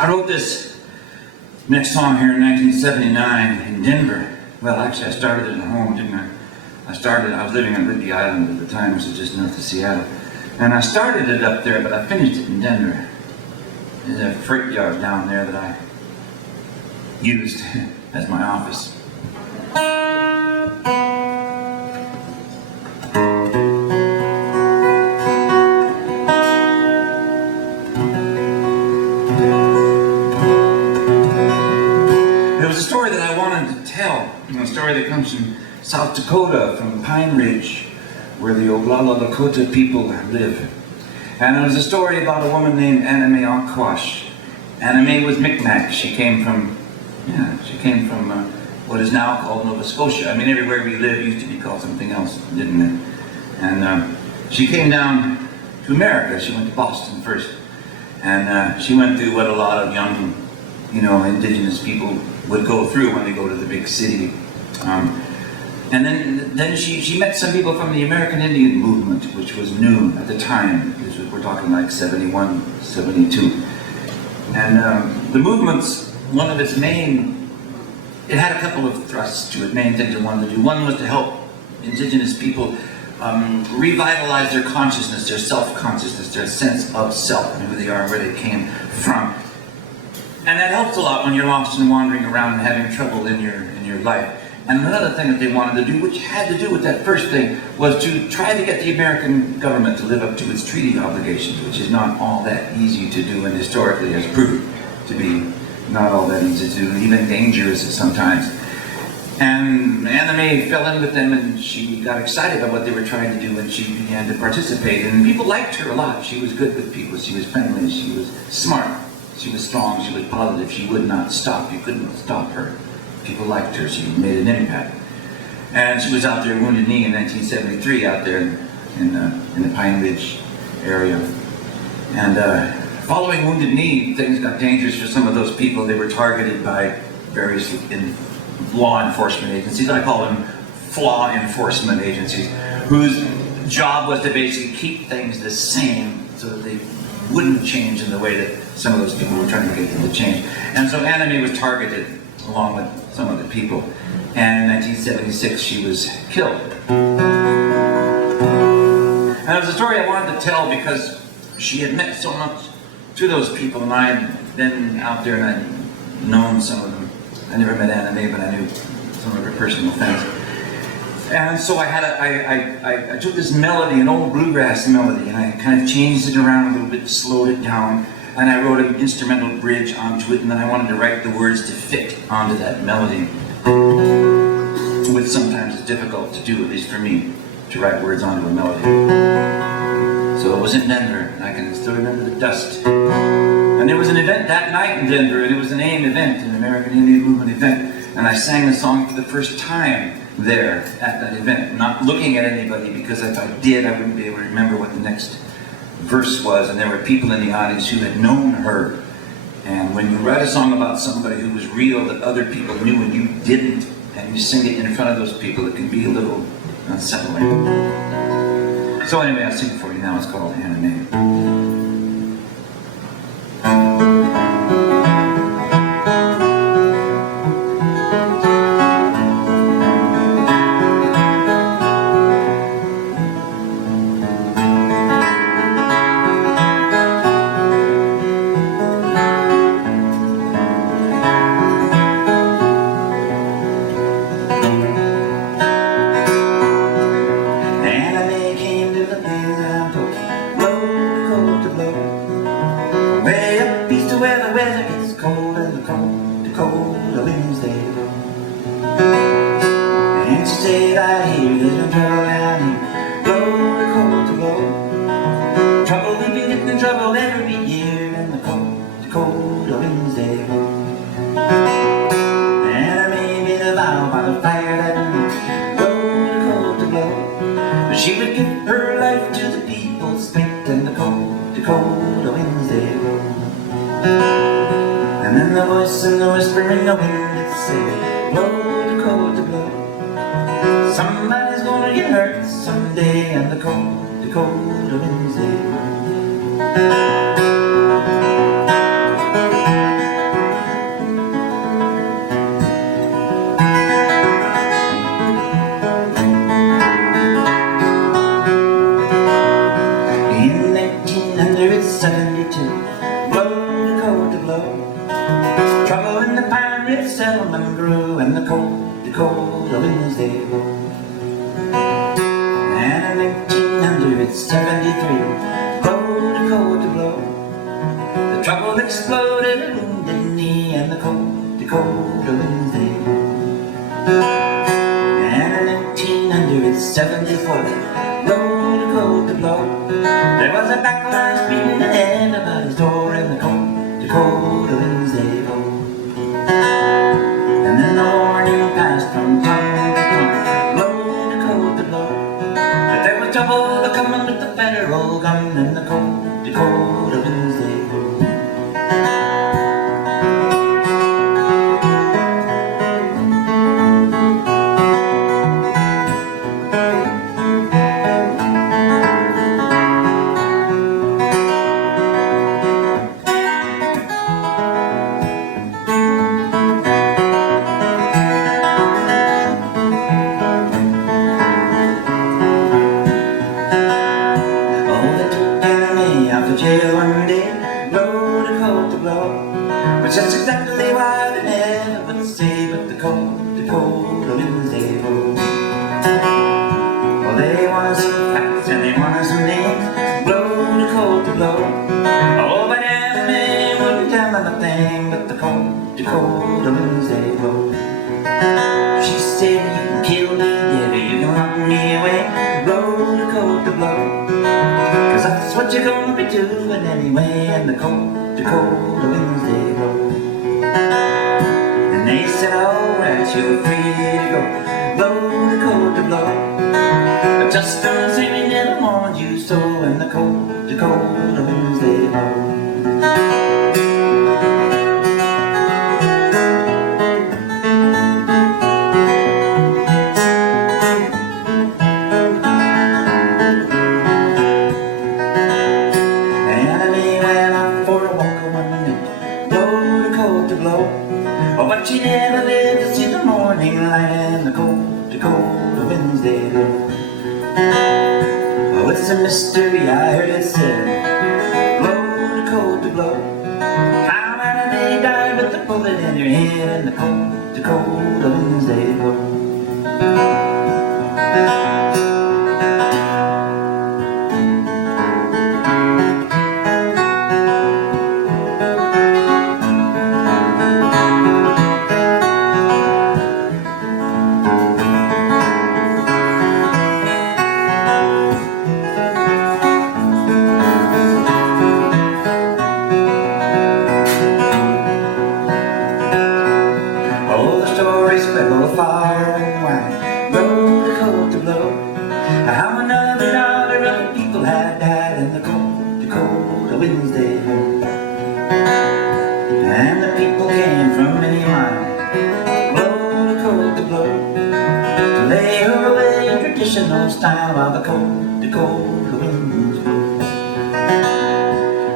I wrote this next song here in 1979 in Denver. Well, actually, I started it at home, didn't I? I was living on Whidbey Island at the time, which is just north of Seattle. And I started it up there, but I finished it in Denver. There's a freight yard down there that I used as my office. It was a story that I wanted to tell, a story that comes from South Dakota, from Pine Ridge, where the Oglala Lakota people live. And it was a story about a woman named Mae Aquash. Mae was Micmac. She came from what is now called Nova Scotia. I mean, everywhere we live used to be called something else, didn't it? And she came down to America. She went to Boston first. And she went through what a lot of young, indigenous people would go through when they go to the big city. And then she met some people from the American Indian movement, which was new at the time. We're talking like 71, 72. And the movement's, one of its main, it had a couple of thrusts to it, main things it wanted to do. One was to help indigenous people revitalize their consciousness, their self-consciousness, their sense of self, and who they are, where they came from. And that helps a lot when you're lost and wandering around and having trouble in your life. And another thing that they wanted to do, which had to do with that first thing, was to try to get the American government to live up to its treaty obligations, which is not all that easy to do, and historically has proved to be not all that easy to do, and even dangerous sometimes. And Mae fell in with them, and she got excited about what they were trying to do, and she began to participate. And people liked her a lot. She was good with people. She was friendly. She was smart. She was strong. She was positive. She would not stop. You couldn't stop her. People liked her. She made an impact. And she was out there, Wounded Knee, in 1973, out there in the Pine Ridge area. And following Wounded Knee, things got dangerous for some of those people. They were targeted by various law enforcement agencies. I call them flaw enforcement agencies, whose job was to basically keep things the same so that they wouldn't change in the way that some of those people were trying to get them to change. And so Mae was targeted along with some other people. And in 1976, she was killed. And it was a story I wanted to tell because she had meant so much to those people, and I had been out there and I'd known some of them. I never met Mae, but I knew some of her personal friends. And so I took this melody, an old bluegrass melody, and I kind of changed it around a little bit, slowed it down, and I wrote an instrumental bridge onto it, and then I wanted to write the words to fit onto that melody, which sometimes is difficult to do, at least for me, to write words onto a melody. So it was in Denver, and I can still remember the dust. And there was an event that night in Denver, and it was an AIM event, an American Indian Movement event, and I sang the song for the first time there at that event, not looking at anybody, because if I did, I wouldn't be able to remember what the next verse was, and there were people in the audience who had known her. And when you write a song about somebody who was real that other people knew and you didn't, and you sing it in front of those people, it can be a little unsettling. So anyway, I'll sing it for you now. It's called Mae. Trouble every year, and the cold winds they blow. And I may be the vow by the fire that blow to blow, but she would give her life to the people's fate, and the cold winds they blow. And then the voice and the whisper in the wind that say, blow to blow. Somebody's gonna get hurt someday, and the cold winds they blow. the settlement grew, and the cold winds they blow. And in 1873, cold to blow, the trouble exploded at Wounded Knee, and the cold winds they blow. And in 1974, cold to blow, there was a backlash beating at everybody's door, and the cold winds they blow. And then the warning passed from tongue to tongue, cold to blow, that there was trouble coming with the federal gun, and the cold winds they blow. Jail one day, blow to blow, but that's exactly why they never would say, but the cold winds they blow. Well, they want some facts and they want some names, blow to blow. Oh, but anime wouldn't tell them a thing, but the cold winds they blow. She said, you can kill me dead, or you can lock me away, blow to blow, 'cause that's what you're gonna be doing anyway, and the cold winds they blow. And they said, alright, you're free to go, blow to blow, but just don't say we never warned you so, and the cold winds they blow. But she never lived to see the morning light, and the cold winds they blow. Oh, it's a mystery, I heard it said, blow to blow. How did they die with the bullet in your head, and the cold winds they blow. Far and wide, blow to blow, how another daughter of the people had died, and the cold winds they blow. And the people came from many miles, blow to blow, to lay her away in traditional style, while the cold winds blow.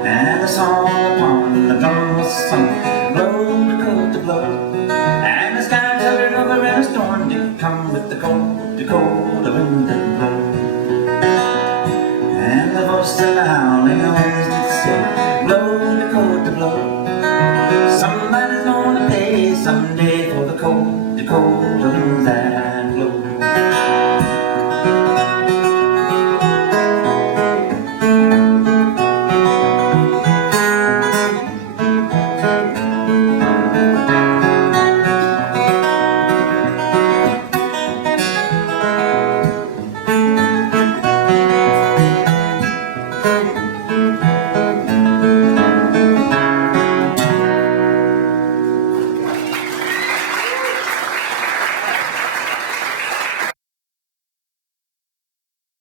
And the song upon the drum was sung, blow to blow, and the sky covered over, and a storm did come with the cold winds that blow. And the voice of the howling winds did say, blow to blow, somebody's gonna pay someday for the cold winds that